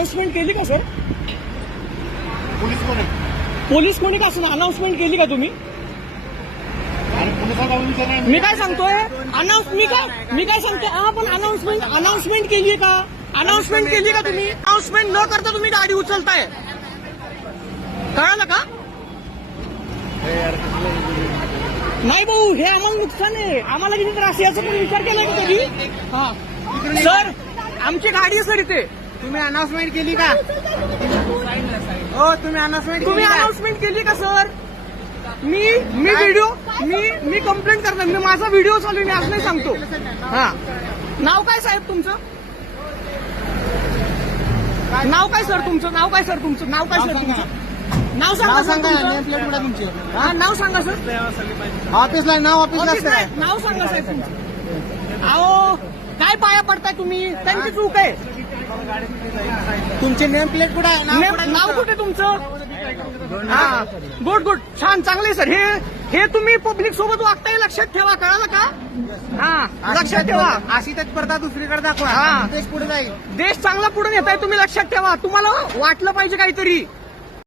Announcement केली का sir? Police कोण आहे? पोलीस कोणी का असं अनाउन्समेंट केली का तुम्ही? आणि पोलिसाला जाऊन विचारा. मी काय सांगतोय मी काय सांगतोय पण अनाउन्समेंट केली का? अनाउन्समेंट केली का तुम्ही? अनाउन्समेंट न करता तुम्ही गाडी उचलताय, कळालं का? नाही भाऊ, हे आम्हाला नुकसान आहे, आम्हाला किती त्रास आहे याचा पण विचार केलाय का कधी? हा सर, आमची गाडी आहे सर इथे. तुम्ही अनाउन्समेंट केली का? हो, तुम्ही अनाउन्समेंट केली का सर? मी कंप्लेंट करणार, मी माझा व्हिडिओ चालू आहे, मी आज नाही सांगतो. हा, नाव काय साहेब तुमचं? नाव काय सर तुमचं? नाव काय सांगा सर तुमचं? नेम प्लेट कुठे तुमची? हा, नाव सांगा सर. ऑफिसला नाव ऑफिसला असतं. नाव सांगा साहेब तुमचं. अहो, काय पाया पडताय तुम्ही? त्यांची चूक आहे. तुमची नेम प्लेट कुठे आहे? नाव कुठे तुमचं? हा, गुड, छान, चांगले सर. हे तुम्ही पब्लिक सोबत वागताय, लक्षात ठेवा, कळालं का? हा, लक्षात ठेवा. अशी तत्परता दुसरीकडे दाखवा. हा. देश पुढे जाईल. देश चांगला पुढे नेताय तुम्ही, लक्षात ठेवा. तुम्हाला वाटलं पाहिजे काहीतरी.